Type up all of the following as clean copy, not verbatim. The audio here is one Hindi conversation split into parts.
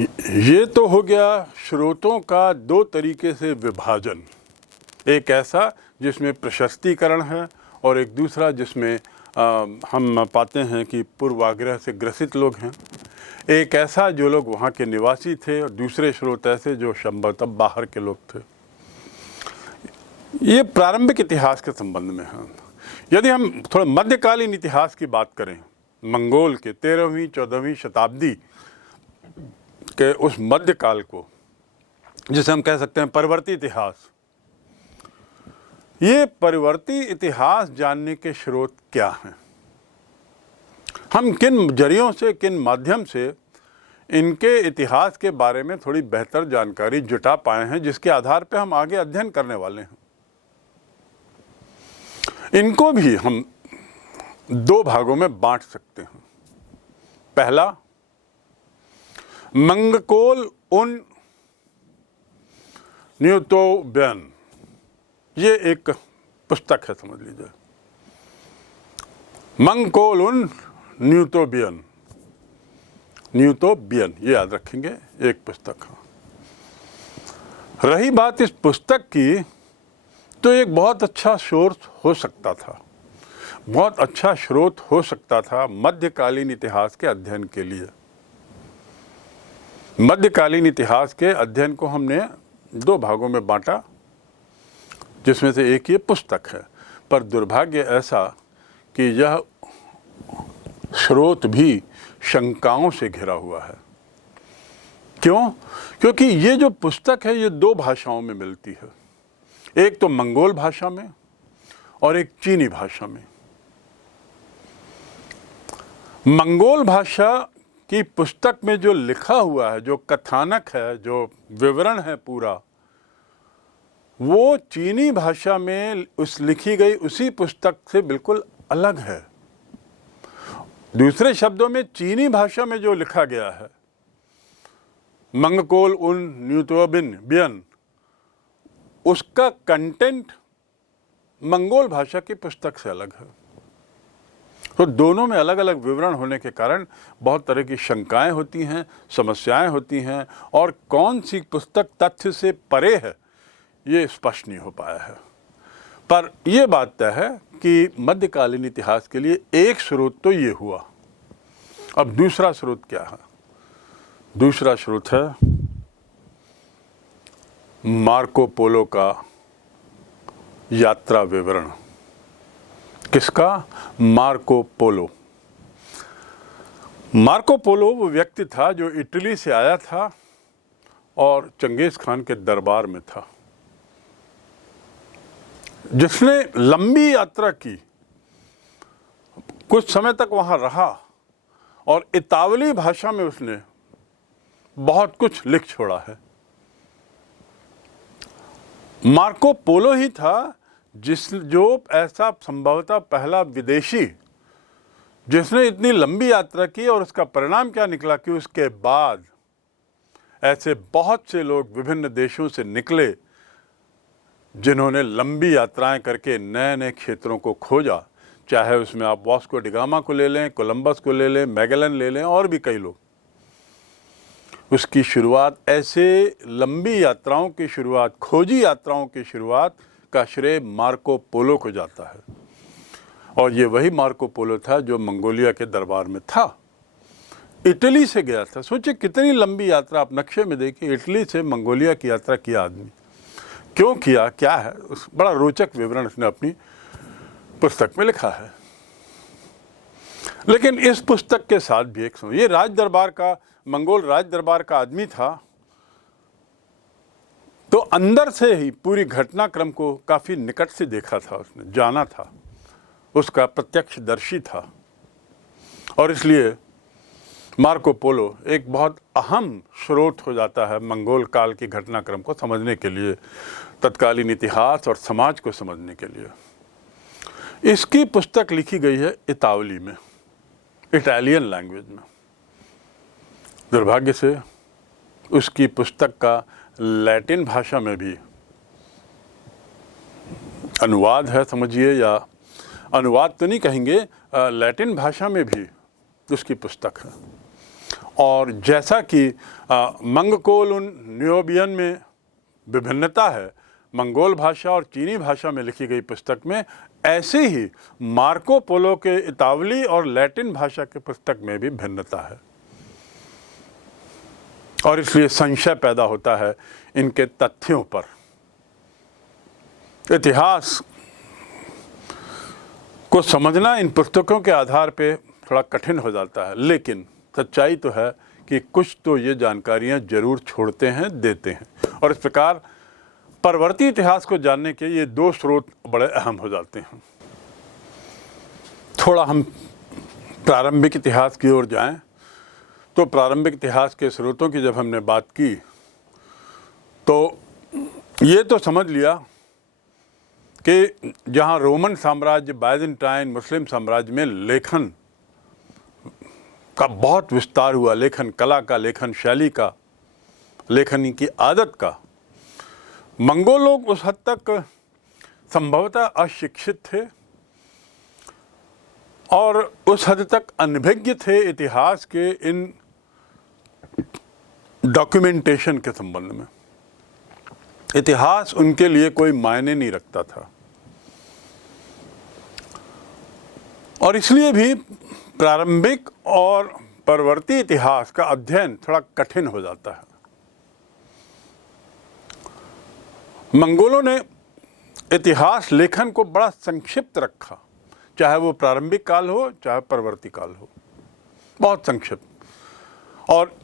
ये तो हो गया स्रोतों का दो तरीके से विभाजन, एक ऐसा जिसमें प्रशस्तीकरण है और एक दूसरा जिसमें हम पाते हैं कि पूर्वाग्रह से ग्रसित लोग हैं। एक ऐसा जो लोग वहाँ के निवासी थे और दूसरे स्रोत ऐसे जो संभवतः बाहर के लोग थे। ये प्रारंभिक इतिहास के संबंध में है। यदि हम थोड़ा मध्यकालीन इतिहास की बात करें, मंगोल के 13वीं 14वीं शताब्दी के उस मध्यकाल को, जिसे हम कह सकते हैं परिवर्ती इतिहास, ये परिवर्ती इतिहास जानने के स्रोत क्या हैं? हम किन जरियों से, किन माध्यम से इनके इतिहास के बारे में थोड़ी बेहतर जानकारी जुटा पाए हैं, जिसके आधार पर हम आगे अध्ययन करने वाले हैं। इनको भी हम दो भागों में बांट सकते हैं। पहला, मंगकोल उन न्यूटोबियन, ये एक पुस्तक है, समझ लीजिए। मंगकोल उन न्यूटोबियन, ये याद रखेंगे, एक पुस्तक है। रही बात इस पुस्तक की, तो एक बहुत अच्छा सोर्स हो सकता था, बहुत अच्छा स्रोत हो सकता था मध्यकालीन इतिहास के अध्ययन के लिए। मध्यकालीन इतिहास के अध्ययन को हमने दो भागों में बांटा, जिसमें से एक ये पुस्तक है। पर दुर्भाग्य ऐसा कि यह स्रोत भी शंकाओं से घिरा हुआ है। क्यों? क्योंकि ये जो पुस्तक है ये दो भाषाओं में मिलती है, एक तो मंगोल भाषा में और एक चीनी भाषा में। मंगोल भाषा की पुस्तक में जो लिखा हुआ है, जो कथानक है, जो विवरण है पूरा, वो चीनी भाषा में उस लिखी गई उसी पुस्तक से बिल्कुल अलग है। दूसरे शब्दों में, चीनी भाषा में जो लिखा गया है मंगकोल उन न्यूटोबियन, उसका कंटेंट मंगोल भाषा की पुस्तक से अलग है। तो दोनों में अलग अलग विवरण होने के कारण बहुत तरह की शंकाएं होती हैं, समस्याएं होती हैं, और कौन सी पुस्तक तथ्य से परे है ये स्पष्ट नहीं हो पाया है। पर यह बात तय है कि मध्यकालीन इतिहास के लिए एक स्रोत तो ये हुआ। अब दूसरा स्रोत क्या है? दूसरा स्रोत है मार्को पोलो का यात्रा विवरण। किसका? Marco Polo. मार्को पोलो वो व्यक्ति था जो इटली से आया था और चंगेज खान के दरबार में था, जिसने लंबी यात्रा की, कुछ समय तक वहां रहा और इतावली भाषा में उसने बहुत कुछ लिख छोड़ा है। मार्को पोलो ही था जो ऐसा संभवतः पहला विदेशी जिसने इतनी लंबी यात्रा की, और उसका परिणाम क्या निकला कि उसके बाद ऐसे बहुत से लोग विभिन्न देशों से निकले जिन्होंने लंबी यात्राएं करके नए नए क्षेत्रों को खोजा। चाहे उसमें आप वास्को डिगामा को ले लें, कोलंबस को ले लें, मैगेलन ले लें, और भी कई लोग। उसकी शुरुआत ऐसे लंबी यात्राओं की शुरुआत, खोजी यात्राओं की शुरुआत का श्रेय मार्को पोलो को जाता है। और ये वही मार्को पोलो था जो मंगोलिया के दरबार में था, इटली से गया था। सोचिए कितनी लंबी यात्रा, आप नक्शे में देखिए, इटली से मंगोलिया की यात्रा किया आदमी। क्यों किया, क्या है, उस बड़ा रोचक विवरण उसने अपनी पुस्तक में लिखा है। लेकिन इस पुस्तक के साथ भी एक ये राज दरबार का, मंगोल राज दरबार का आदमी था, तो अंदर से ही पूरी घटनाक्रम को काफी निकट से देखा था, उसने जाना था, उसका प्रत्यक्षदर्शी था। और इसलिए मार्को पोलो एक बहुत अहम स्रोत हो जाता है मंगोल काल की घटनाक्रम को समझने के लिए, तत्कालीन इतिहास और समाज को समझने के लिए। इसकी पुस्तक लिखी गई है इतावली में, इटालियन लैंग्वेज में। दुर्भाग्य से उसकी पुस्तक का लैटिन भाषा में भी अनुवाद है, समझिए, या अनुवाद तो नहीं कहेंगे, लैटिन भाषा में भी उसकी पुस्तक है। और जैसा कि मंगोल न्यूबियन में विभिन्नता है मंगोल भाषा और चीनी भाषा में लिखी गई पुस्तक में, ऐसे ही मार्को पोलो के इतावली और लैटिन भाषा के पुस्तक में भी भिन्नता है और इसलिए संशय पैदा होता है इनके तथ्यों पर। इतिहास को समझना इन पुस्तकों के आधार पे थोड़ा कठिन हो जाता है, लेकिन सच्चाई तो है कि कुछ तो ये जानकारियां जरूर छोड़ते हैं, देते हैं। और इस प्रकार परवर्ती इतिहास को जानने के ये दो स्रोत बड़े अहम हो जाते हैं। थोड़ा हम प्रारंभिक इतिहास की ओर जाएं तो प्रारंभिक इतिहास के स्रोतों की जब हमने बात की तो ये तो समझ लिया कि जहाँ रोमन साम्राज्य, बाइजेंटाइन, मुस्लिम साम्राज्य में लेखन का बहुत विस्तार हुआ, लेखन कला का, लेखन शैली का, लेखनी की आदत का, मंगोल लोग उस हद तक संभवतः अशिक्षित थे और उस हद तक अनभिज्ञ थे इतिहास के इन डॉक्यूमेंटेशन के संबंध में। इतिहास उनके लिए कोई मायने नहीं रखता था और इसलिए भी प्रारंभिक और परवर्ती इतिहास का अध्ययन थोड़ा कठिन हो जाता है। मंगोलों ने इतिहास लेखन को बड़ा संक्षिप्त रखा, चाहे वो प्रारंभिक काल हो चाहे परवर्ती काल हो, बहुत संक्षिप्त। और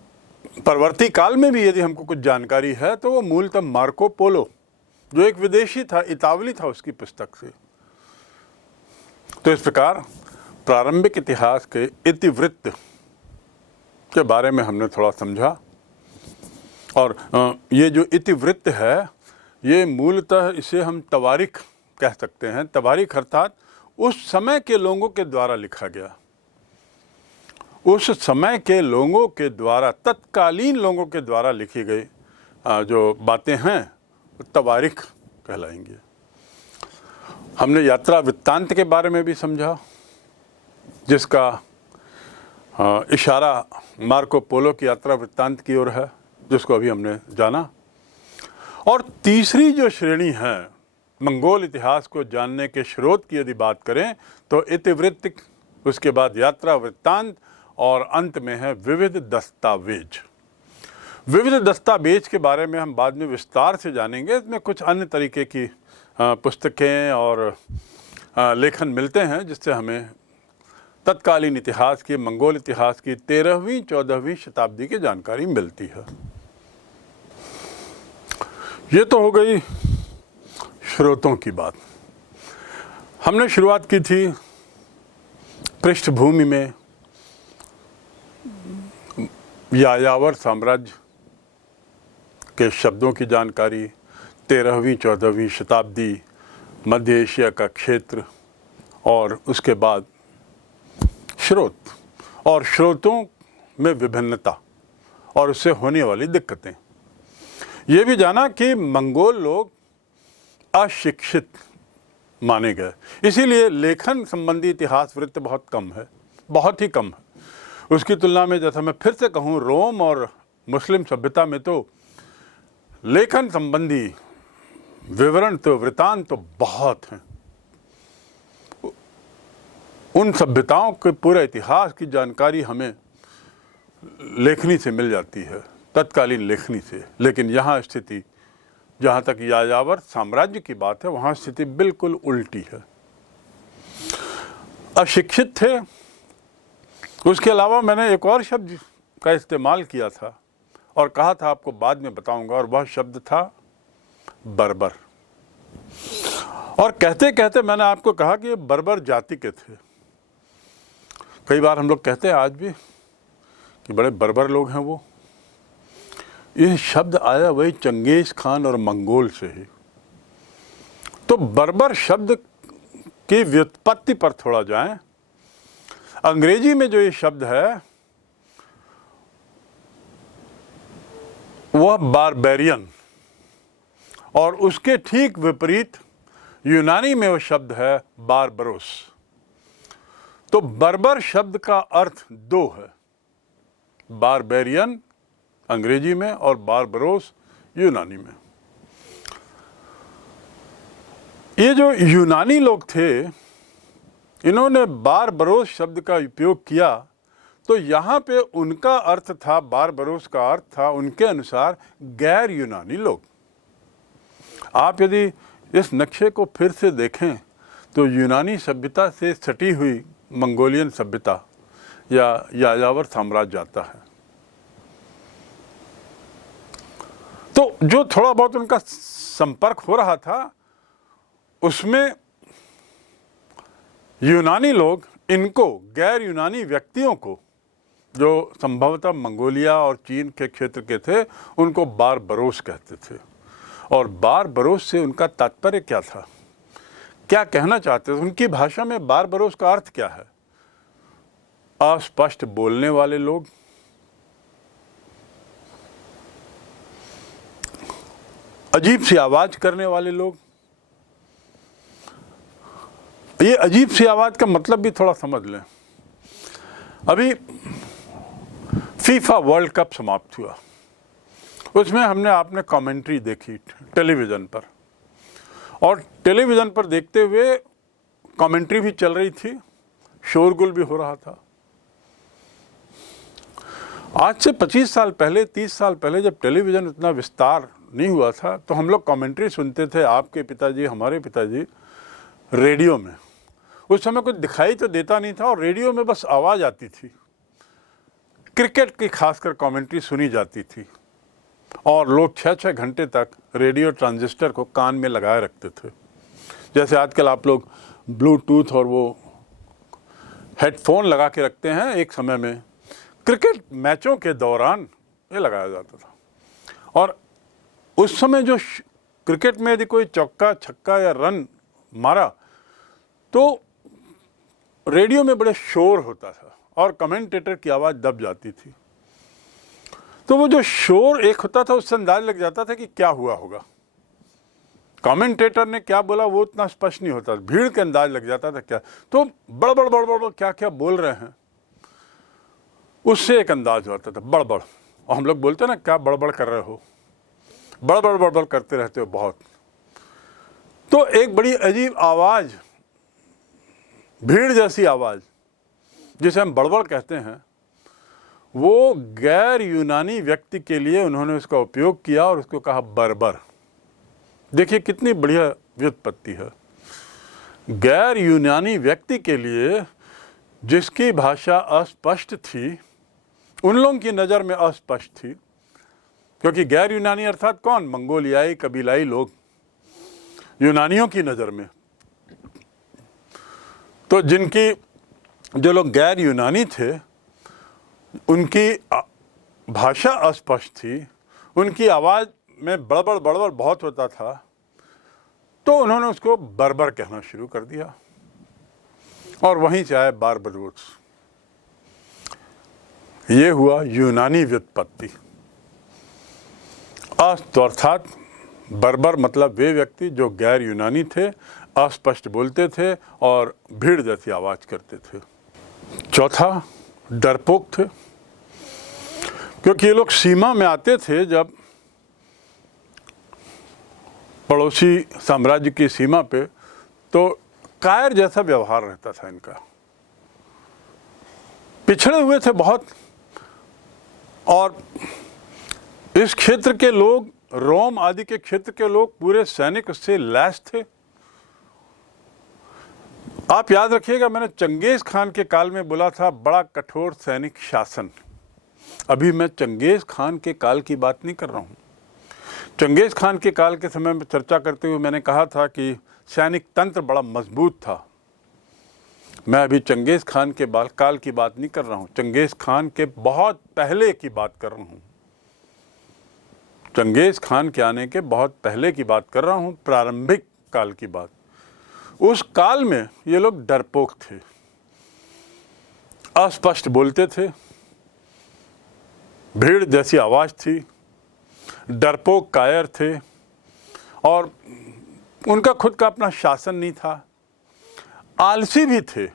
परवर्ती काल में भी यदि हमको कुछ जानकारी है तो वो मूलतः मार्को पोलो, जो एक विदेशी था, इतावली था, उसकी पुस्तक से। तो इस प्रकार प्रारंभिक इतिहास के इतिवृत्त के बारे में हमने थोड़ा समझा। और ये जो इतिवृत्त है ये मूलतः इसे हम तवारीख कह सकते हैं। तवारीख अर्थात उस समय के लोगों के द्वारा लिखा गया, उस समय के लोगों के द्वारा, तत्कालीन लोगों के द्वारा लिखी गई जो बातें हैं तवारीख कहलाएंगी। हमने यात्रा वृत्तांत के बारे में भी समझा, जिसका इशारा मार्को पोलो की यात्रा वृत्तांत की ओर है, जिसको अभी हमने जाना। और तीसरी जो श्रेणी है मंगोल इतिहास को जानने के स्रोत की यदि बात करें तो इतिवृत्त, उसके बाद यात्रा वृत्तांत और अंत में है विविध दस्तावेज। विविध दस्तावेज के बारे में हम बाद में विस्तार से जानेंगे। इसमें कुछ अन्य तरीके की पुस्तकें और लेखन मिलते हैं जिससे हमें तत्कालीन इतिहास की, मंगोल इतिहास की 13वीं 14वीं शताब्दी की जानकारी मिलती है। ये तो हो गई स्रोतों की बात। हमने शुरुआत की थी पृष्ठभूमि में यायावर साम्राज्य के शब्दों की जानकारी, 13वीं 14वीं शताब्दी, मध्य एशिया का क्षेत्र और उसके बाद स्रोत और स्रोतों में विभिन्नता और उससे होने वाली दिक्कतें। ये भी जाना कि मंगोल लोग अशिक्षित माने गए, इसीलिए लेखन संबंधी इतिहास वृत्त बहुत कम है, बहुत ही कम है। उसकी तुलना में जैसा मैं फिर से कहूँ, रोम और मुस्लिम सभ्यता में तो लेखन संबंधी विवरण तो, वृत्तांत तो बहुत हैं। उन सभ्यताओं के पूरे इतिहास की जानकारी हमें लेखनी से मिल जाती है, तत्कालीन लेखनी से। लेकिन यहाँ स्थिति, जहाँ तक यायावर साम्राज्य की बात है, वहाँ स्थिति बिल्कुल उल्टी है। अशिक्षित थे। उसके अलावा मैंने एक और शब्द का इस्तेमाल किया था और कहा था आपको बाद में बताऊंगा, और वह शब्द था बर्बर। और कहते कहते मैंने आपको कहा कि ये बर्बर जाति के थे। कई बार हम लोग कहते हैं आज भी कि बड़े बर्बर लोग हैं वो। ये शब्द आया वही चंगेज खान और मंगोल से ही। तो बर्बर शब्द की व्युत्पत्ति पर थोड़ा जाएं। अंग्रेजी में जो ये शब्द है वह बारबेरियन, और उसके ठीक विपरीत यूनानी में वो शब्द है बारबरोस। तो बर्बर शब्द का अर्थ दो है, बारबेरियन अंग्रेजी में और बारबरोस यूनानी में। ये जो यूनानी लोग थे, इन्होंने बारबरोस शब्द का उपयोग किया, तो यहाँ पे उनका अर्थ था, बारबरोस का अर्थ था उनके अनुसार गैर यूनानी लोग। आप यदि इस नक्शे को फिर से देखें तो यूनानी सभ्यता से सटी हुई मंगोलियन सभ्यता या यायावर साम्राज्य आता है। तो जो थोड़ा बहुत उनका संपर्क हो रहा था, उसमें यूनानी लोग इनको, गैर यूनानी व्यक्तियों को, जो संभवतः मंगोलिया और चीन के क्षेत्र के थे, उनको बारबरोस कहते थे। और बारबरोस से उनका तात्पर्य क्या था, क्या कहना चाहते थे? उनकी भाषा में बारबरोस का अर्थ क्या है? अस्पष्ट बोलने वाले लोग, अजीब सी आवाज करने वाले लोग। ये अजीब सी आवाज का मतलब भी थोड़ा समझ लें। अभी फीफा वर्ल्ड कप समाप्त हुआ, उसमें हमने आपने कमेंट्री देखी टेलीविज़न पर, और टेलीविज़न पर देखते हुए कमेंट्री भी चल रही थी, शोरगुल भी हो रहा था। आज से 25 साल पहले, 30 साल पहले जब टेलीविज़न इतना विस्तार नहीं हुआ था, तो हम लोग कमेंट्री सुनते थे, आपके पिताजी, हमारे पिताजी, रेडियो में। उस समय कुछ दिखाई तो देता नहीं था और रेडियो में बस आवाज़ आती थी। क्रिकेट की खासकर कमेंट्री सुनी जाती थी और लोग 6-6 घंटे तक रेडियो ट्रांजिस्टर को कान में लगाए रखते थे। जैसे आजकल आप लोग ब्लूटूथ और वो हेडफोन लगा के रखते हैं, एक समय में क्रिकेट मैचों के दौरान ये लगाया जाता था। और उस समय जो क्रिकेट में यदि कोई चौका, छक्का या रन मारा तो रेडियो में बड़े शोर होता था और कमेंटेटर की आवाज़ दब जाती थी। तो वो जो शोर एक होता था, उससे अंदाज लग जाता था कि क्या हुआ होगा। कमेंटेटर ने क्या बोला वो उतना स्पष्ट नहीं होता, भीड़ के अंदाज लग जाता था क्या, तो बड़बड़ बड़बड़ क्या क्या बोल रहे हैं, उससे एक अंदाज होता था बड़बड़। और हम लोग बोलते हैं ना, क्या बड़बड़ कर रहे हो, बड़बड़ बड़बड़ करते रहते हो बहुत। तो एक बड़ी अजीब आवाज़, भीड़ जैसी आवाज़, जिसे हम बड़बड़ कहते हैं, वो गैर यूनानी व्यक्ति के लिए उन्होंने उसका उपयोग किया और उसको कहा बर्बर। देखिए कितनी बढ़िया व्युत्पत्ति है। गैर यूनानी व्यक्ति के लिए, जिसकी भाषा अस्पष्ट थी, उन लोगों की नज़र में अस्पष्ट थी, क्योंकि गैर यूनानी अर्थात कौन? मंगोलियाई कबीलाई लोग यूनानियों की नज़र में। तो जो लोग गैर यूनानी थे, उनकी भाषा अस्पष्ट थी, उनकी आवाज़ में बड़बड़ बड़बड़ बहुत होता था, तो उन्होंने उसको बर्बर कहना शुरू कर दिया और वहीं से आया बारबरोस। ये हुआ यूनानी व्युत्पत्ति। अर्थात बर्बर मतलब वे व्यक्ति जो गैर यूनानी थे, अस्पष्ट बोलते थे और भीड़ जैसी आवाज़ करते थे। चौथा, डरपोक थे, क्योंकि ये लोग सीमा में आते थे, जब पड़ोसी साम्राज्य की सीमा पे, तो कायर जैसा व्यवहार रहता था इनका। पिछड़े हुए थे बहुत, और इस क्षेत्र के लोग, रोम आदि के क्षेत्र के लोग, पूरे सैनिक उससे लैस थे। आप याद रखिएगा, मैंने चंगेज खान के काल में बोला था बड़ा कठोर सैनिक शासन। अभी मैं चंगेज खान के काल की बात नहीं कर रहा हूँ। चंगेज खान के काल के समय में चर्चा करते हुए मैंने कहा था कि सैनिक तंत्र बड़ा मजबूत था। मैं अभी चंगेज खान के काल की बात नहीं कर रहा हूँ, चंगेज खान के बहुत पहले की बात कर रहा हूँ। चंगेज खान के आने के बहुत पहले की बात कर रहा हूँ, प्रारंभिक काल की बात। उस काल में ये लोग डरपोक थे, अस्पष्ट बोलते थे, भीड़ जैसी आवाज़ थी, डरपोक कायर थे, और उनका खुद का अपना शासन नहीं था, आलसी भी थे।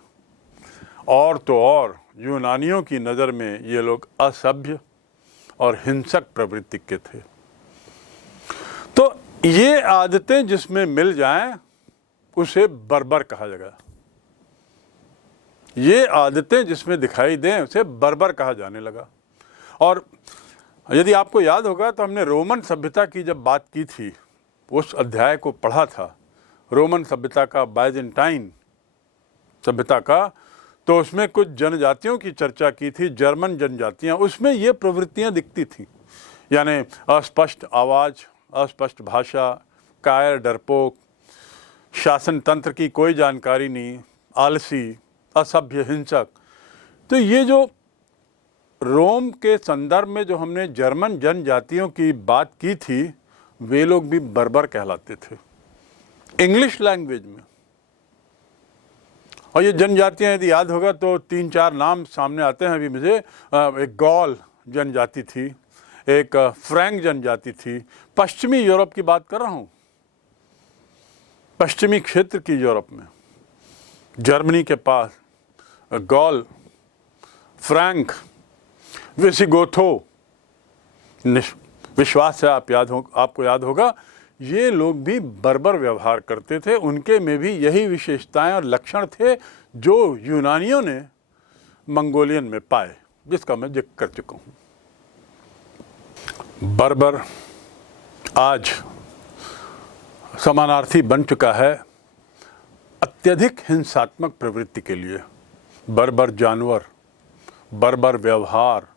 और तो और यूनानियों की नज़र में ये लोग असभ्य और हिंसक प्रवृत्ति के थे। तो ये आदतें जिसमें मिल जाएं उसे बर्बर कहा जाएगा। ये आदतें जिसमें दिखाई दें उसे बर्बर कहा जाने लगा। और यदि आपको याद होगा तो हमने रोमन सभ्यता की जब बात की थी, उस अध्याय को पढ़ा था, रोमन सभ्यता का, बाइजेंटाइन सभ्यता का, तो उसमें कुछ जनजातियों की चर्चा की थी, जर्मन जनजातियां, उसमें ये प्रवृत्तियां दिखती थी, यानी अस्पष्ट आवाज़, अस्पष्ट भाषा, कायर, डरपोक, शासन तंत्र की कोई जानकारी नहीं, आलसी, असभ्य, हिंसक। तो ये जो रोम के संदर्भ में जो हमने जर्मन जनजातियों की बात की थी, वे लोग भी बर्बर कहलाते थे इंग्लिश लैंग्वेज में। और ये जनजातियां यदि याद होगा तो 3-4 नाम सामने आते हैं अभी मुझे। एक गॉल जनजाति थी, एक फ्रैंक जनजाति थी। पश्चिमी यूरोप की बात कर रहा हूँ, पश्चिमी क्षेत्र की यूरोप में, जर्मनी के पास गॉल, फ्रैंक, विसिगोथो, विश्वास है आपको याद होगा, ये लोग भी बर्बर व्यवहार करते थे। उनके में भी यही विशेषताएं और लक्षण थे जो यूनानियों ने मंगोलियन में पाए, जिसका मैं जिक्र कर चुका हूं। बर्बर आज समानार्थी बन चुका है अत्यधिक हिंसात्मक प्रवृत्ति के लिए। बर्बर जानवर, बर्बर व्यवहार,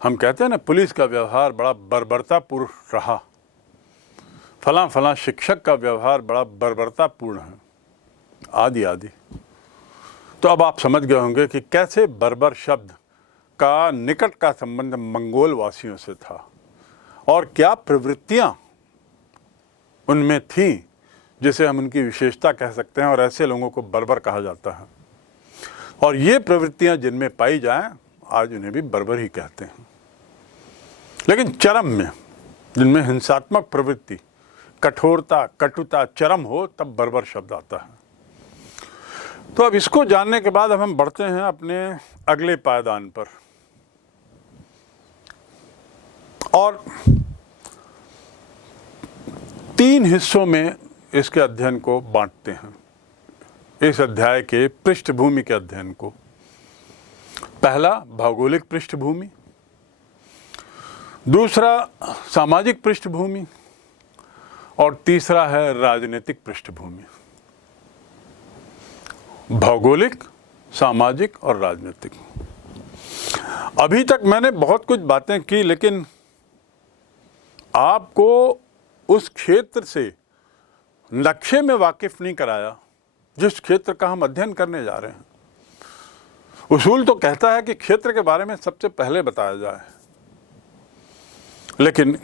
हम कहते हैं ना पुलिस का व्यवहार बड़ा बर्बरतापूर्ण रहा, फलां शिक्षक का व्यवहार बड़ा बर्बरतापूर्ण है, आदि आदि। तो अब आप समझ गए होंगे कि कैसे बर्बर शब्द का निकट का संबंध मंगोल वासियों से था और क्या प्रवृत्तियां उनमें थीं जिसे हम उनकी विशेषता कह सकते हैं, और ऐसे लोगों को बर्बर कहा जाता है। और ये प्रवृत्तियां जिनमें पाई जाएं, आज उन्हें भी बर्बर ही कहते हैं। लेकिन चरम में, जिनमें हिंसात्मक प्रवृत्ति, कठोरता, कटुता चरम हो, तब बर्बर शब्द आता है। तो अब इसको जानने के बाद अब हम बढ़ते हैं अपने अगले पायदान पर, और 3 हिस्सों में इसके अध्ययन को बांटते हैं, इस अध्याय के पृष्ठभूमि के अध्ययन को। पहला भौगोलिक पृष्ठभूमि, दूसरा सामाजिक पृष्ठभूमि, और तीसरा है राजनीतिक पृष्ठभूमि। भौगोलिक, सामाजिक और राजनीतिक। अभी तक मैंने बहुत कुछ बातें की, लेकिन आपको उस क्षेत्र से नक्शे में वाकिफ नहीं कराया जिस क्षेत्र का हम अध्ययन करने जा रहे हैं। उसूल तो कहता है कि क्षेत्र के बारे में सबसे पहले बताया जाए, लेकिन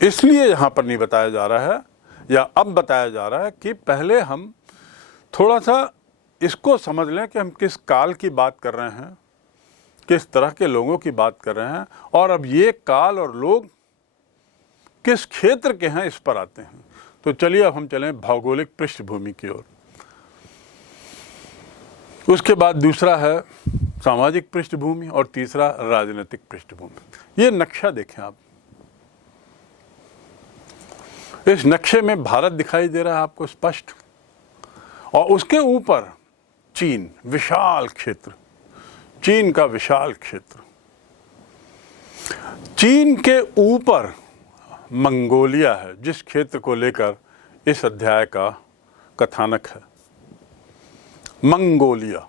इसलिए यहाँ पर नहीं बताया जा रहा है, या अब बताया जा रहा है कि पहले हम थोड़ा सा इसको समझ लें कि हम किस काल की बात कर रहे हैं, किस तरह के लोगों की बात कर रहे हैं, और अब ये काल और लोग किस क्षेत्र के हैं, इस पर आते हैं। तो चलिए अब हम चलें भौगोलिक पृष्ठभूमि की ओर। उसके बाद दूसरा है सामाजिक पृष्ठभूमि और तीसरा राजनीतिक पृष्ठभूमि। ये नक्शा देखें आप, इस नक्शे में भारत दिखाई दे रहा है आपको स्पष्ट, और उसके ऊपर चीन, विशाल क्षेत्र, चीन का विशाल क्षेत्र। चीन के ऊपर मंगोलिया है, जिस क्षेत्र को लेकर इस अध्याय का कथानक है। मंगोलिया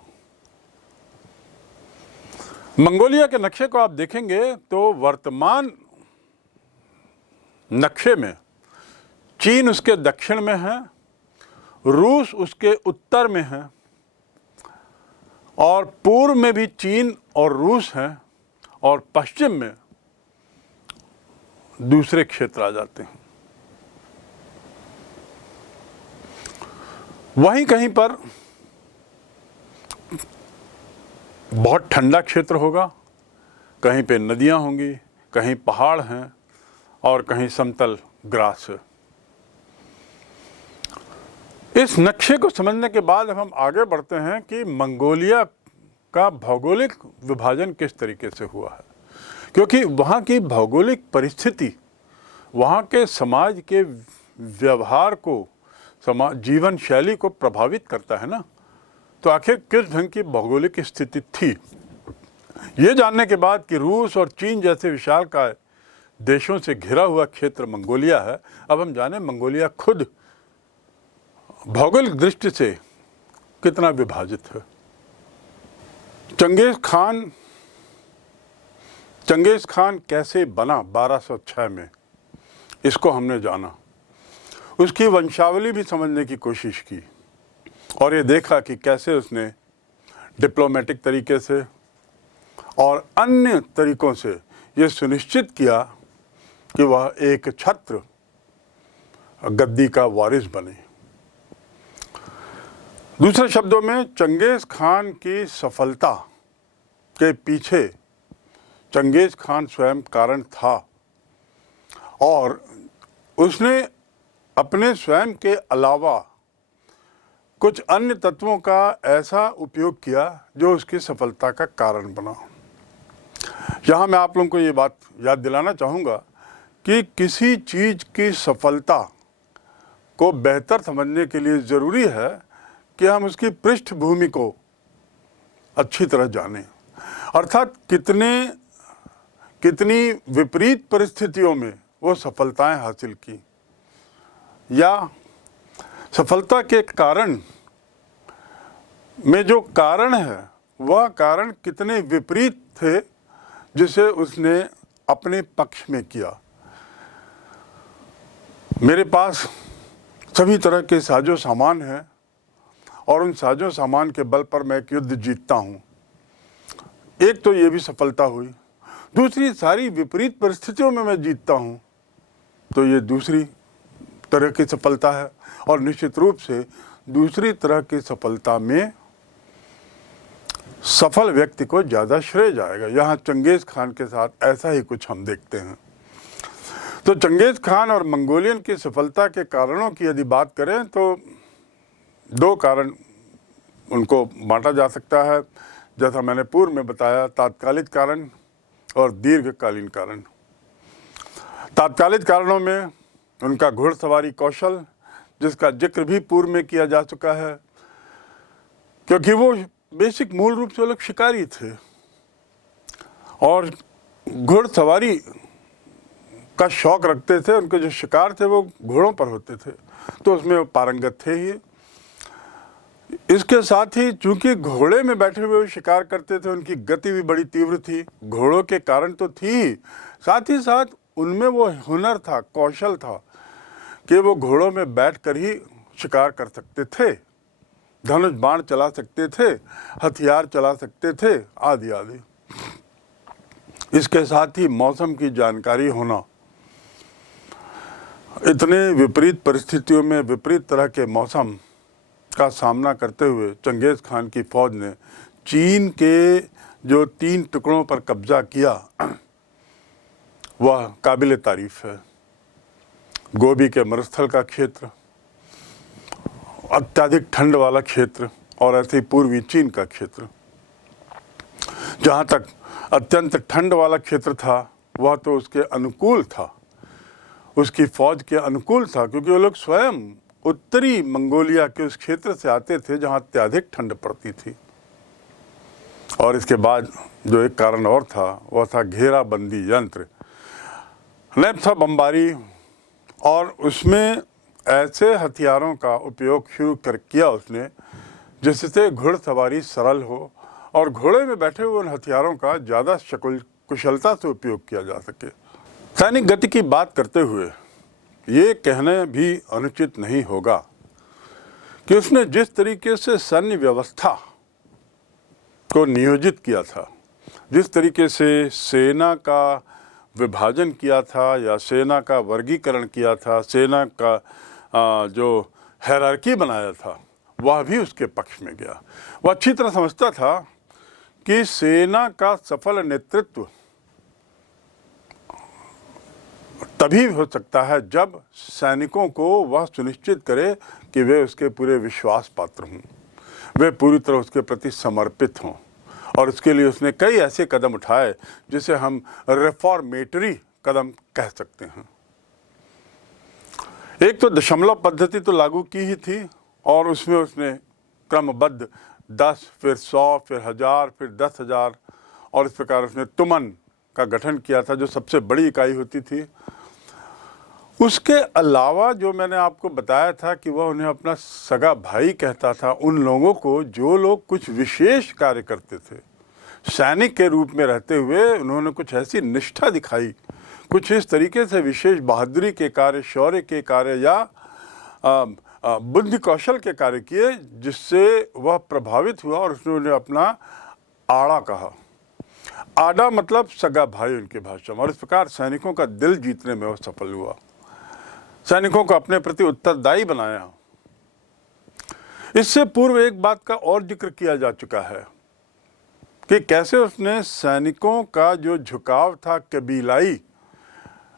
के नक्शे को आप देखेंगे तो वर्तमान नक्शे में चीन उसके दक्षिण में है, रूस उसके उत्तर में है, और पूर्व में भी चीन और रूस हैं, और पश्चिम में दूसरे क्षेत्र आ जाते हैं। वहीं कहीं पर बहुत ठंडा क्षेत्र होगा, कहीं पे नदियां होंगी, कहीं पहाड़ हैं, और कहीं समतल ग्रास है। इस नक्शे को समझने के बाद अब हम आगे बढ़ते हैं कि मंगोलिया का भौगोलिक विभाजन किस तरीके से हुआ है, क्योंकि वहाँ की भौगोलिक परिस्थिति वहाँ के समाज के व्यवहार को, समाज जीवन शैली को प्रभावित करता है ना। तो आखिर किस ढंग की भौगोलिक स्थिति थी, ये जानने के बाद कि रूस और चीन जैसे विशालकाय देशों से घिरा हुआ क्षेत्र मंगोलिया है, अब हम जाने मंगोलिया खुद भौगोलिक दृष्टि से कितना विभाजित है। चंगेज खान कैसे बना 1206 में, इसको हमने जाना। उसकी वंशावली भी समझने की कोशिश की और ये देखा कि कैसे उसने डिप्लोमेटिक तरीके से और अन्य तरीकों से ये सुनिश्चित किया कि वह एक छत्र गद्दी का वारिस बने। दूसरे शब्दों में, चंगेज खान की सफलता के पीछे चंगेज खान स्वयं कारण था और उसने अपने स्वयं के अलावा कुछ अन्य तत्वों का ऐसा उपयोग किया जो उसकी सफलता का कारण बना। यहाँ मैं आप लोगों को ये बात याद दिलाना चाहूँगा कि किसी चीज़ की सफलता को बेहतर समझने के लिए ज़रूरी है कि हम उसकी पृष्ठभूमि को अच्छी तरह जानें, अर्थात कितनी विपरीत परिस्थितियों में वो सफलताएं हासिल की, या सफलता के कारण में जो कारण है वह कारण कितने विपरीत थे जिसे उसने अपने पक्ष में किया। मेरे पास सभी तरह के साजो सामान हैं और उन साजो सामान के बल पर मैं एक युद्ध जीतता हूँ। एक तो ये भी सफलता हुई, दूसरी सारी विपरीत परिस्थितियों में मैं जीतता हूँ, तो ये दूसरी तरह की सफलता है। और निश्चित रूप से दूसरी तरह की सफलता में सफल व्यक्ति को ज़्यादा श्रेय जाएगा। यहाँ चंगेज खान के साथ ऐसा ही कुछ हम देखते हैं। तो चंगेज खान और मंगोलियन की सफलता के कारणों की यदि बात करें तो दो कारण उनको बांटा जा सकता है, जैसा मैंने पूर्व में बताया, तात्कालिक कारण और दीर्घकालीन कारण। तात्कालिक कारणों में उनका घुड़सवारी कौशल, जिसका जिक्र भी पूर्व में किया जा चुका है, क्योंकि वो बेसिक मूल रूप से वो लोग शिकारी थे और घुड़सवारी का शौक रखते थे। उनके जो शिकार थे वो घोड़ों पर होते थे, तो उसमें वो पारंगत थे ही। इसके साथ ही चूंकि घोड़े में बैठे हुए वो शिकार करते थे, उनकी गति भी बड़ी तीव्र थी, घोड़ों के कारण तो थी, साथ ही साथ उनमें वो हुनर था, कौशल था कि वो घोड़ों में बैठकर ही शिकार कर सकते थे, धनुष बाण चला सकते थे, हथियार चला सकते थे, आदि आदि। इसके साथ ही मौसम की जानकारी होना, इतने विपरीत परिस्थितियों में विपरीत तरह के मौसम का सामना करते हुए चंगेज खान की फौज ने चीन के जो 3 टुकड़ों पर कब्जा किया वह काबिल तारीफ है। गोबी के मरुस्थल का क्षेत्र, अत्यधिक ठंड वाला क्षेत्र, और ऐसे ही पूर्वी चीन का क्षेत्र। जहाँ तक अत्यंत ठंड वाला क्षेत्र था वह तो उसके अनुकूल था, उसकी फौज के अनुकूल था, क्योंकि वो लोग स्वयं उत्तरी मंगोलिया के उस क्षेत्र से आते थे जहाँ अत्यधिक ठंड पड़ती थी। और इसके बाद जो एक कारण और था वह था घेराबंदी यंत्र, नैप्था बमबारी, और उसमें ऐसे हथियारों का उपयोग शुरू किया उसने जिससे घुड़सवारी सरल हो और घोड़े में बैठे हुए उन हथियारों का ज़्यादा कुशलता से उपयोग किया जा सके। सैनिक गति की बात करते हुए ये कहना भी अनुचित नहीं होगा कि उसने जिस तरीके से सैन्य व्यवस्था को नियोजित किया था, जिस तरीके से सेना का विभाजन किया था या सेना का वर्गीकरण किया था, सेना का जो हायरार्की बनाया था, वह भी उसके पक्ष में गया। वह अच्छी तरह समझता था कि सेना का सफल नेतृत्व तभी हो सकता है जब सैनिकों को वह सुनिश्चित करे कि वे उसके पूरे विश्वास पात्र हों, वे पूरी तरह उसके प्रति समर्पित हों और इसके लिए उसने कई ऐसे कदम उठाए जिसे हम रिफॉर्मेटरी कदम कह सकते हैं। एक तो दशमलव पद्धति तो लागू की ही थी और उसमें उसने क्रमबद्ध 10, फिर 100, फिर 1000, फिर 10,000 और इस प्रकार उसने तुमन का गठन किया था जो सबसे बड़ी इकाई होती थी। उसके अलावा जो मैंने आपको बताया था कि वह उन्हें अपना सगा भाई कहता था, उन लोगों को जो लोग कुछ विशेष कार्य करते थे, सैनिक के रूप में रहते हुए उन्होंने कुछ ऐसी निष्ठा दिखाई, कुछ इस तरीके से विशेष बहादुरी के कार्य, शौर्य के कार्य या बुद्धि कौशल के कार्य किए जिससे वह प्रभावित हुआ और उसने उन्हें अपना आड़ा कहा। आड़ा मतलब सगा भाई उनकी भाषा में, और इस प्रकार सैनिकों का दिल जीतने में वह सफल हुआ, सैनिकों को अपने प्रति उत्तरदायी बनाया। इससे पूर्व एक बात का और जिक्र किया जा चुका है कि कैसे उसने सैनिकों का जो झुकाव था कबीलाई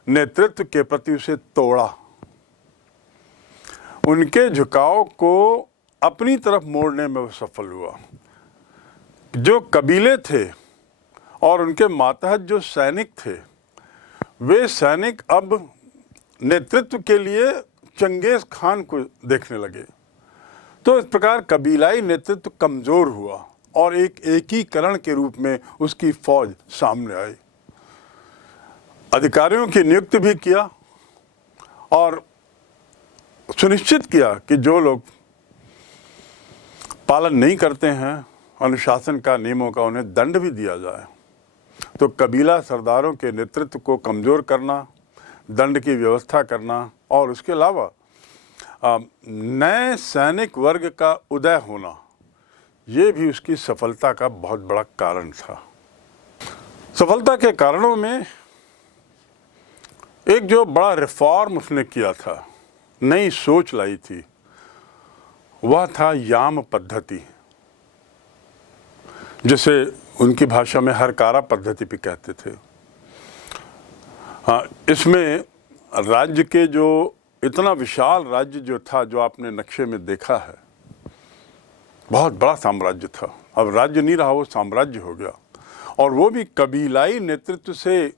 नेतृत्व के प्रति उसे तोड़ा, उनके झुकाव को अपनी तरफ मोड़ने में वो सफल हुआ। जो कबीले थे और उनके मातहत जो सैनिक थे, वे सैनिक अब नेतृत्व के लिए चंगेज खान को देखने लगे। तो इस प्रकार कबीलाई नेतृत्व कमजोर हुआ और एक एकीकरण के रूप में उसकी फौज सामने आई। अधिकारियों की नियुक्ति भी किया और सुनिश्चित किया कि जो लोग पालन नहीं करते हैं अनुशासन का, नियमों का, उन्हें दंड भी दिया जाए। तो कबीला सरदारों के नेतृत्व को कमजोर करना, दंड की व्यवस्था करना और उसके अलावा नए सैनिक वर्ग का उदय होना, ये भी उसकी सफलता का बहुत बड़ा कारण था। सफलता के कारणों में एक जो बड़ा रिफॉर्म उसने किया था, नई सोच लाई थी, वह था याम पद्धति, जिसे उनकी भाषा में हरकारा पद्धति भी कहते थे। हाँ, इसमें राज्य के जो इतना विशाल राज्य जो था, जो आपने नक्शे में देखा है, बहुत बड़ा साम्राज्य था। अब राज्य नहीं रहा, वो साम्राज्य हो गया, और वो भी कबीलाई नेतृत्व से,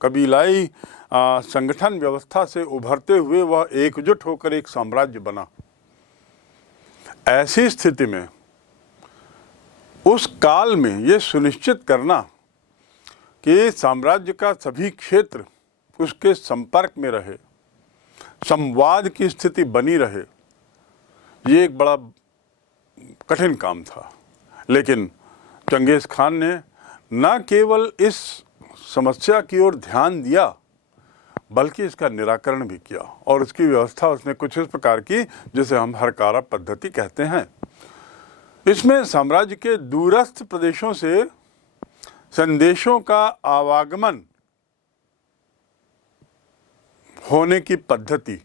कबीलाई संगठन व्यवस्था से उभरते हुए वह एकजुट होकर एक साम्राज्य बना। ऐसी स्थिति में उस काल में ये सुनिश्चित करना कि साम्राज्य का सभी क्षेत्र उसके संपर्क में रहे, संवाद की स्थिति बनी रहे, ये एक बड़ा कठिन काम था। लेकिन चंगेज खान ने न केवल इस समस्या की ओर ध्यान दिया बल्कि इसका निराकरण भी किया, और इसकी व्यवस्था उसने कुछ इस प्रकार की जिसे हम हरकारा पद्धति कहते हैं। इसमें साम्राज्य के दूरस्थ प्रदेशों से संदेशों का आवागमन होने की पद्धति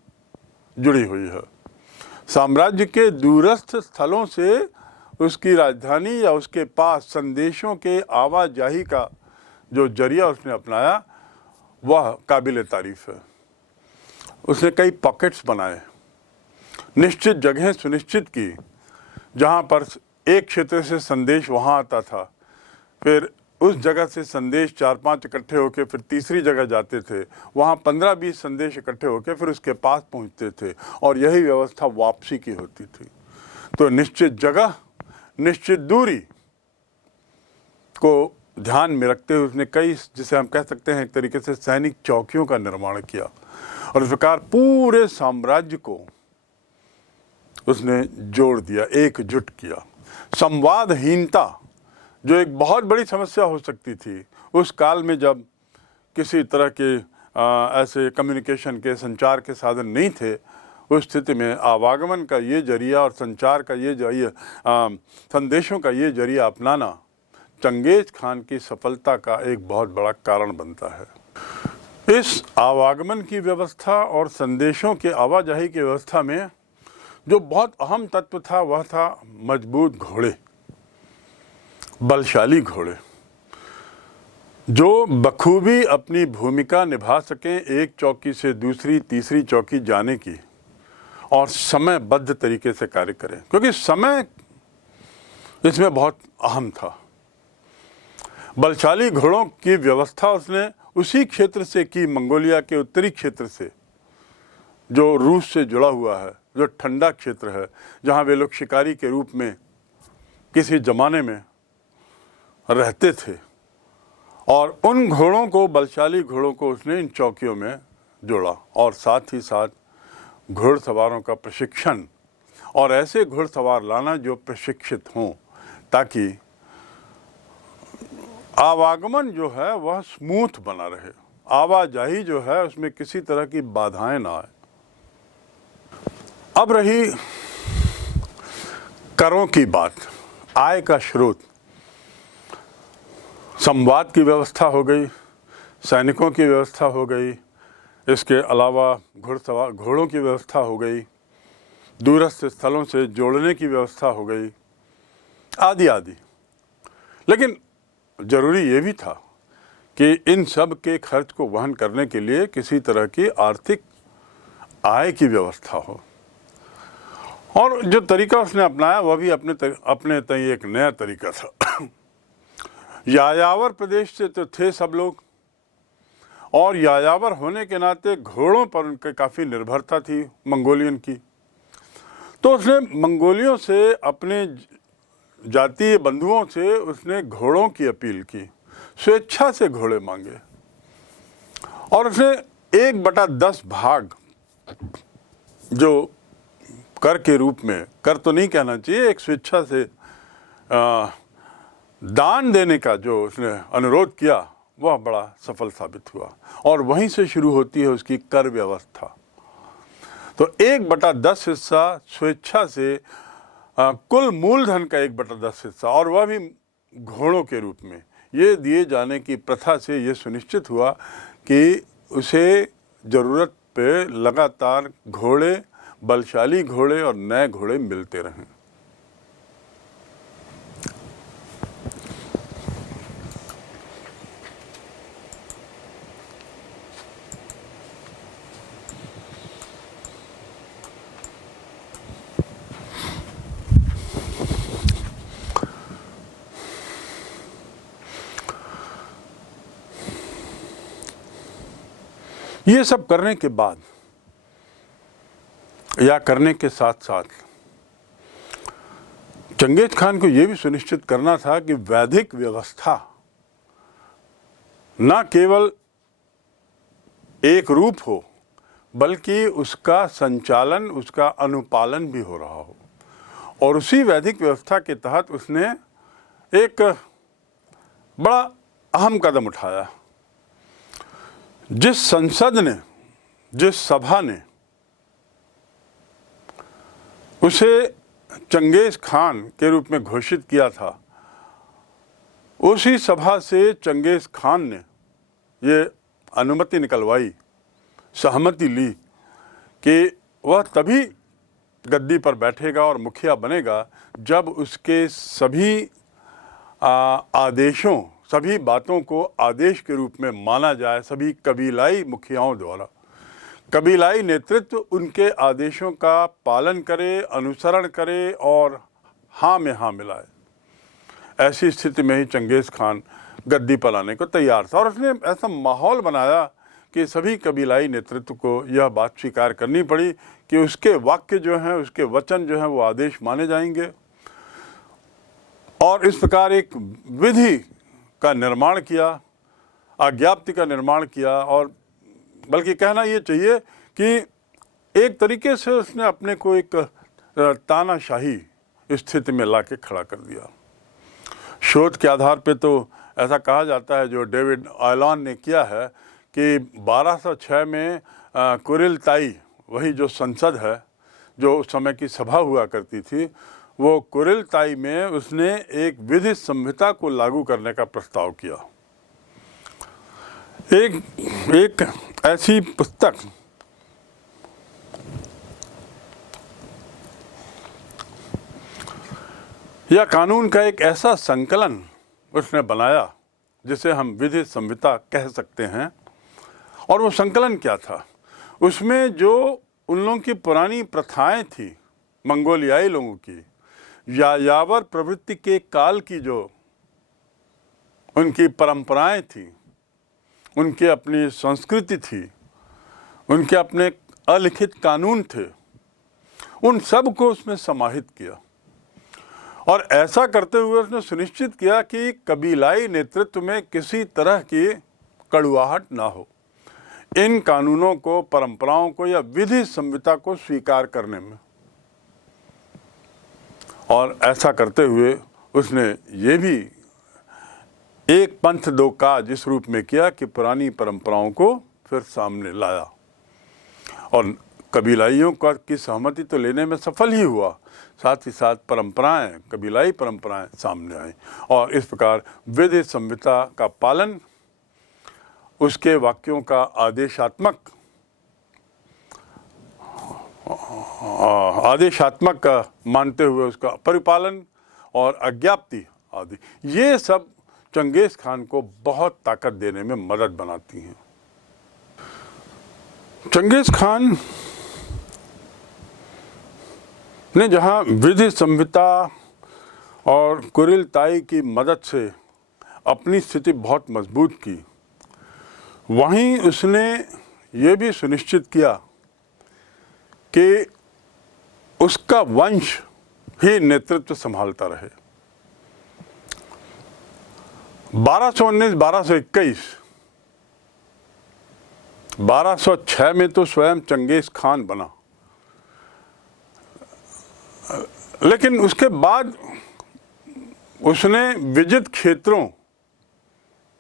जुड़ी हुई है। साम्राज्य के दूरस्थ स्थलों से उसकी राजधानी या उसके पास संदेशों के आवाजाही का जो जरिया उसने अपनाया वह काबिल तारीफ है। उसने कई पॉकेट्स बनाए, निश्चित जगहें सुनिश्चित की जहाँ पर एक क्षेत्र से संदेश वहाँ आता था, फिर उस जगह से संदेश 4-5 इकट्ठे होकर फिर तीसरी जगह जाते थे, वहाँ 15-20 संदेश इकट्ठे होकर फिर उसके पास पहुँचते थे, और यही व्यवस्था वापसी की होती थी। तो निश्चित जगह, निश्चित दूरी को ध्यान में रखते हुए उसने कई, जिसे हम कह सकते हैं एक तरीके से सैनिक चौकियों का निर्माण किया, और इस प्रकार पूरे साम्राज्य को उसने जोड़ दिया, एकजुट किया। संवादहीनता जो एक बहुत बड़ी समस्या हो सकती थी उस काल में, जब किसी तरह के ऐसे कम्युनिकेशन के, संचार के साधन नहीं थे, उस स्थिति में आवागमन का ये जरिया और संचार का ये जरिया, संदेशों का ये जरिया अपनाना चंगेज खान की सफलता का एक बहुत बड़ा कारण बनता है। इस आवागमन की व्यवस्था और संदेशों के आवाजाही की व्यवस्था में जो बहुत अहम तत्व था वह था मजबूत घोड़े, बलशाली घोड़े, जो बखूबी अपनी भूमिका निभा सकें एक चौकी से दूसरी तीसरी चौकी जाने की, और समयबद्ध तरीके से कार्य करें, क्योंकि समय इसमें बहुत अहम था। बलशाली घोड़ों की व्यवस्था उसने उसी क्षेत्र से की, मंगोलिया के उत्तरी क्षेत्र से, जो रूस से जुड़ा हुआ है, जो ठंडा क्षेत्र है, जहाँ वे लोग शिकारी के रूप में किसी जमाने में रहते थे। और उन घोड़ों को, बलशाली घोड़ों को उसने इन चौकियों में जोड़ा, और साथ ही साथ घुड़सवारों का प्रशिक्षण, और ऐसे घुड़सवार लाना जो प्रशिक्षित हों, ताकि आवागमन जो है वह स्मूथ बना रहे, आवाजाही जो है उसमें किसी तरह की बाधाएं ना आए। अब रही करों की बात, आय का स्रोत। संवाद की व्यवस्था हो गई, सैनिकों की व्यवस्था हो गई, इसके अलावा घोड़ों की व्यवस्था हो गई, दूरस्थ स्थलों से जोड़ने की व्यवस्था हो गई, आदि आदि। लेकिन ज़रूरी ये भी था कि इन सब के खर्च को वहन करने के लिए किसी तरह की आर्थिक आय की व्यवस्था हो। और जो तरीका उसने अपनाया वह भी अपने तय एक नया तरीका था। यायावर प्रदेश से तो थे सब लोग, और यायावर होने के नाते घोड़ों पर उनके काफ़ी निर्भरता थी मंगोलियन की। तो उसने मंगोलियों से, अपने जातीय बंधुओं से उसने घोड़ों की अपील की, स्वेच्छा से घोड़े मांगे, और उसने 1/10 भाग जो कर के रूप में, कर तो नहीं कहना चाहिए, एक स्वेच्छा से दान देने का जो उसने अनुरोध किया वह बड़ा सफल साबित हुआ, और वहीं से शुरू होती है उसकी कर व्यवस्था। तो 1/10 हिस्सा स्वेच्छा से, कुल मूलधन का 1/10 हिस्सा, और वह भी घोड़ों के रूप में, ये दिए जाने की प्रथा से ये सुनिश्चित हुआ कि उसे ज़रूरत पे लगातार घोड़े, बलशाली घोड़े और नए घोड़े मिलते रहें। ये सब करने के बाद, या करने के साथ साथ, चंगेज खान को यह भी सुनिश्चित करना था कि वैदिक व्यवस्था न केवल एक रूप हो, बल्कि उसका संचालन, उसका अनुपालन भी हो रहा हो। और उसी वैदिक व्यवस्था के तहत उसने एक बड़ा अहम कदम उठाया। जिस संसद ने, जिस सभा ने उसे चंगेज खान के रूप में घोषित किया था, उसी सभा से चंगेज खान ने ये अनुमति निकलवाई, सहमति ली कि वह तभी गद्दी पर बैठेगा और मुखिया बनेगा जब उसके सभी आदेशों, सभी बातों को आदेश के रूप में माना जाए, सभी कबीलाई मुखियाओं द्वारा। कबीलाई नेतृत्व उनके आदेशों का पालन करे, अनुसरण करे और हाँ में हाँ मिलाए। ऐसी स्थिति में ही चंगेज खान गद्दी पर आने को तैयार था, और उसने ऐसा माहौल बनाया कि सभी कबीलाई नेतृत्व को यह बात स्वीकार करनी पड़ी कि उसके वाक्य जो हैं, उसके वचन जो हैं, वो आदेश माने जाएंगे। और इस प्रकार एक विधि का निर्माण किया, आज्ञप्ति का निर्माण किया, और बल्कि कहना ये चाहिए कि एक तरीके से उसने अपने को एक तानाशाही स्थिति में लाके खड़ा कर दिया। शोध के आधार पे तो ऐसा कहा जाता है, जो डेविड आयलॉन ने किया है, कि 1206 में कुरिलताई, वही जो संसद है, जो उस समय की सभा हुआ करती थी, वो कुरिलताई में उसने एक विधि संहिता को लागू करने का प्रस्ताव किया। एक ऐसी पुस्तक, या कानून का एक ऐसा संकलन उसने बनाया जिसे हम विधि संहिता कह सकते हैं। और वो संकलन क्या था? उसमें जो उन लोगों की पुरानी प्रथाएं थी, मंगोलियाई लोगों की, यायावर प्रवृत्ति के काल की जो उनकी परंपराएं थी, उनकी अपनी संस्कृति थी, उनके अपने अलिखित कानून थे, उन सब को उसमें समाहित किया। और ऐसा करते हुए उसने सुनिश्चित किया कि कबीलाई नेतृत्व में किसी तरह की कड़ुआहट ना हो, इन कानूनों को, परंपराओं को या विधि संहिता को स्वीकार करने में। और ऐसा करते हुए उसने ये भी एक पंथ दो काज इस रूप में किया कि पुरानी परंपराओं को फिर सामने लाया और कबीलाइयों का की सहमति तो लेने में सफल ही हुआ, साथ ही साथ परंपराएं, कबीलाई परंपराएं सामने आई और इस प्रकार विधि संहिता का पालन, उसके वाक्यों का आदेशात्मक मानते हुए उसका परिपालन और अज्ञाप्ति आदि, ये सब चंगेज खान को बहुत ताकत देने में मदद बनाती हैं। चंगेज खान ने जहां विधि संहिता और कुरिलताई की मदद से अपनी स्थिति बहुत मजबूत की, वहीं उसने ये भी सुनिश्चित किया कि उसका वंश ही नेतृत्व संभालता रहे। 1219-1221, 1206 में तो स्वयं चंगेज खान बना, लेकिन उसके बाद उसने विजित क्षेत्रों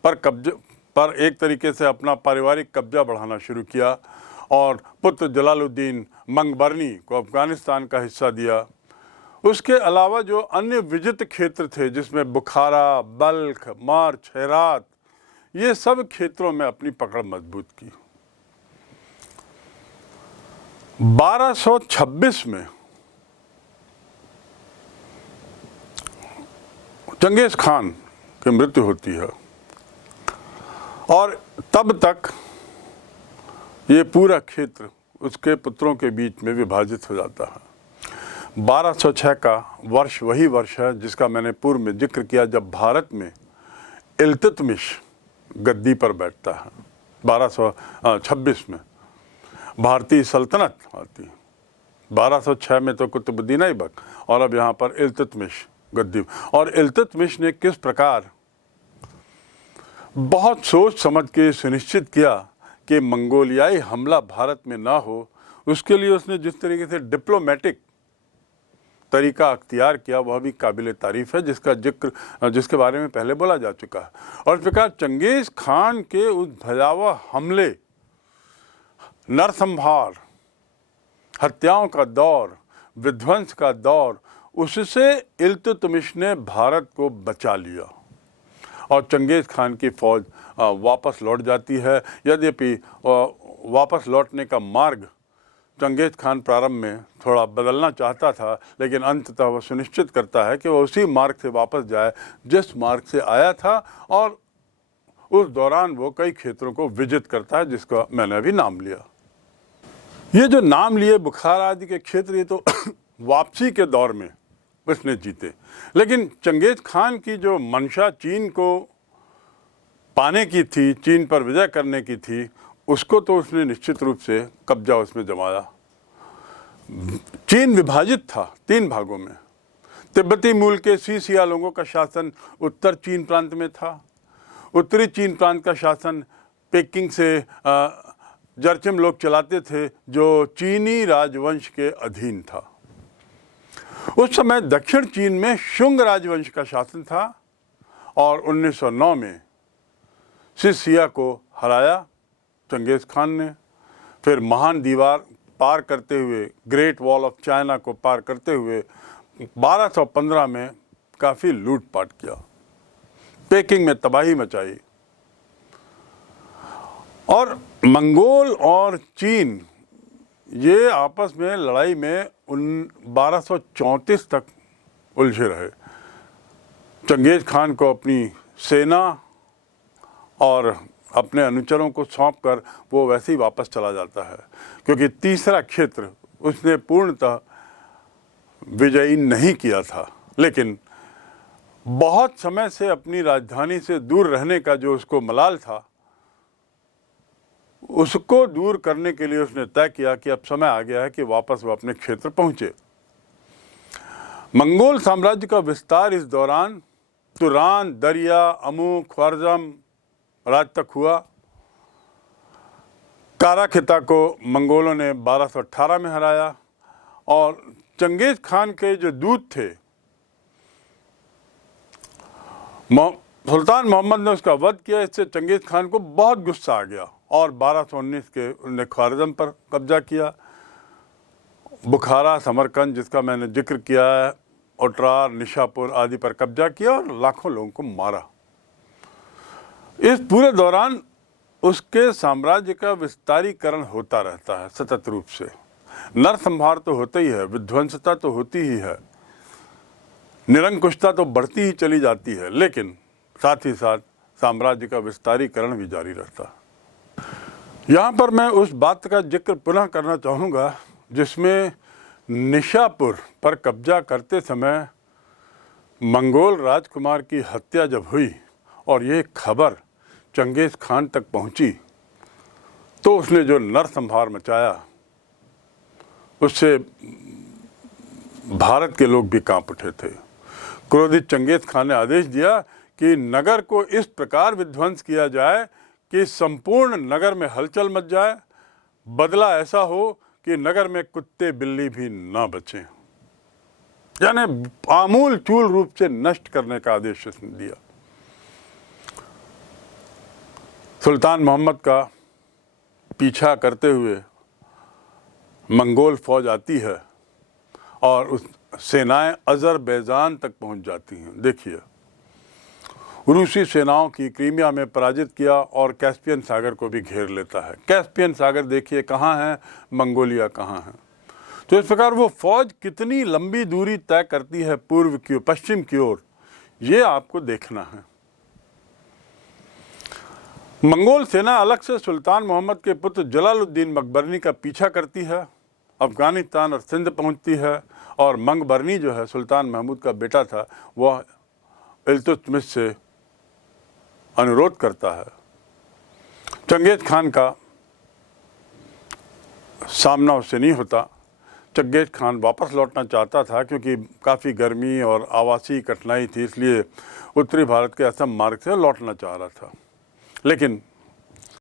पर एक तरीके से अपना पारिवारिक कब्जा बढ़ाना शुरू किया और पुत्र जलालुद्दीन मंगबरनी को अफगानिस्तान का हिस्सा दिया। उसके अलावा जो अन्य विजित क्षेत्र थे जिसमें बुखारा, बल्ख, मार्च, हेरात, ये सब क्षेत्रों में अपनी पकड़ मजबूत की। 1226 में चंगेज खान की मृत्यु होती है और तब तक ये पूरा क्षेत्र उसके पुत्रों के बीच में विभाजित हो जाता है। 1206 का वर्ष वही वर्ष है जिसका मैंने पूर्व में जिक्र किया जब भारत में इल्तुतमिश गद्दी पर बैठता है। 1226 में भारतीय सल्तनत आती है, 1206 में तो कुतुबुद्दीन ऐबक और अब यहाँ पर इल्तुतमिश गद्दी। और इल्तुतमिश ने किस प्रकार बहुत सोच समझ के सुनिश्चित किया कि मंगोलियाई हमला भारत में ना हो, उसके लिए उसने जिस तरीके से डिप्लोमेटिक तरीका अख्तियार किया वह भी काबिल तारीफ है, जिसके बारे में पहले बोला जा चुका है। और इस प्रकार चंगेज खान के उस भयावह हमले, नरसंहार, हत्याओं का दौर, विध्वंस का दौर, उससे इल्तुतमिश ने भारत को बचा लिया और चंगेज खान की फौज वापस लौट जाती है। यद्यपि वापस लौटने का मार्ग चंगेज खान प्रारंभ में थोड़ा बदलना चाहता था, लेकिन अंततः वह सुनिश्चित करता है कि वह उसी मार्ग से वापस जाए जिस मार्ग से आया था और उस दौरान वो कई क्षेत्रों को विजित करता है जिसका मैंने अभी नाम लिया। ये जो नाम लिए बुखारा आदि के क्षेत्र, ये तो वापसी के दौर में उसने जीते, लेकिन चंगेज खान की जो मंशा चीन को पाने की थी, चीन पर विजय करने की थी, उसको तो उसने निश्चित रूप से कब्जा उसमें जमाया। चीन विभाजित था 3 भागों में। तिब्बती मूल के सीसिया लोगों का शासन उत्तर चीन प्रांत में था, उत्तरी चीन प्रांत का शासन पेकिंग से जरचिम लोग चलाते थे जो चीनी राजवंश के अधीन था। उस समय दक्षिण चीन में शुंग राजवंश का शासन था और 1909 में सीसिया को हराया चंगेज खान ने। फिर महान दीवार पार करते हुए, ग्रेट वॉल ऑफ चाइना को पार करते हुए 1215 में काफ़ी लूटपाट किया, पेकिंग में तबाही मचाई और मंगोल और चीन ये आपस में लड़ाई में 1234 तक उलझे रहे। चंगेज खान को अपनी सेना और अपने अनुचरों को सौंपकर वो वैसे ही वापस चला जाता है, क्योंकि तीसरा क्षेत्र उसने पूर्णतः विजयी नहीं किया था, लेकिन बहुत समय से अपनी राजधानी से दूर रहने का जो उसको मलाल था, उसको दूर करने के लिए उसने तय किया कि अब समय आ गया है कि वापस वो अपने क्षेत्र पहुंचे। मंगोल साम्राज्य का विस्तार इस दौरान तुरान, दरिया, अमू, ख्वारज़म राज तक हुआ। कारा खिता को मंगोलों ने 1218 में हराया और चंगेज खान के जो दूत थे, सुल्तान मोहम्मद ने उसका वध किया। इससे चंगेज खान को बहुत गुस्सा आ गया और 1219 के उन्होंने ख्वारज़म पर कब्जा किया। बुखारा, समरकंद जिसका मैंने जिक्र किया है, ओटरार, निशापुर आदि पर कब्जा किया और लाखों लोगों को मारा। इस पूरे दौरान उसके साम्राज्य का विस्तारीकरण होता रहता है सतत रूप से। नरसंहार तो होता ही है, विध्वंसता तो होती ही है, निरंकुशता तो बढ़ती ही चली जाती है, लेकिन साथ ही साथ साम्राज्य का विस्तारीकरण भी जारी रहता है। यहाँ पर मैं उस बात का जिक्र पुनः करना चाहूँगा जिसमें निशापुर पर कब्जा करते समय मंगोल राजकुमार की हत्या जब हुई और ये खबर चंगेज खान तक पहुंची, तो उसने जो नरसंहार मचाया उससे भारत के लोग भी कांप उठे थे। क्रोधित चंगेज खान ने आदेश दिया कि नगर को इस प्रकार विध्वंस किया जाए कि संपूर्ण नगर में हलचल मच जाए, बदला ऐसा हो कि नगर में कुत्ते बिल्ली भी ना बचें, यानी आमूल चूल रूप से नष्ट करने का आदेश उसने दिया। सुल्तान मोहम्मद का पीछा करते हुए मंगोल फौज आती है और उस सेनाएं अजरबैजान तक पहुंच जाती हैं। देखिए, रूसी सेनाओं की क्रीमिया में पराजित किया और कैस्पियन सागर को भी घेर लेता है। कैस्पियन सागर देखिए कहाँ है, मंगोलिया कहाँ है। तो इस प्रकार वो फौज कितनी लंबी दूरी तय करती है पूर्व की ओर, पश्चिम की ओर, ये आपको देखना है। मंगोल सेना अलग से सुल्तान मोहम्मद के पुत्र जलालुद्दीन मकबरनी का पीछा करती है, अफगानिस्तान और सिंध पहुंचती है और मंगबरनी जो है सुल्तान महमूद का बेटा था, वह इल्तुतमिश से अनुरोध करता है। चंगेज खान का सामना उससे नहीं होता। चंगेज खान वापस लौटना चाहता था क्योंकि काफ़ी गर्मी और आवासीय कठिनाई थी, इसलिए उत्तरी भारत के असम मार्ग से लौटना चाह रहा था, लेकिन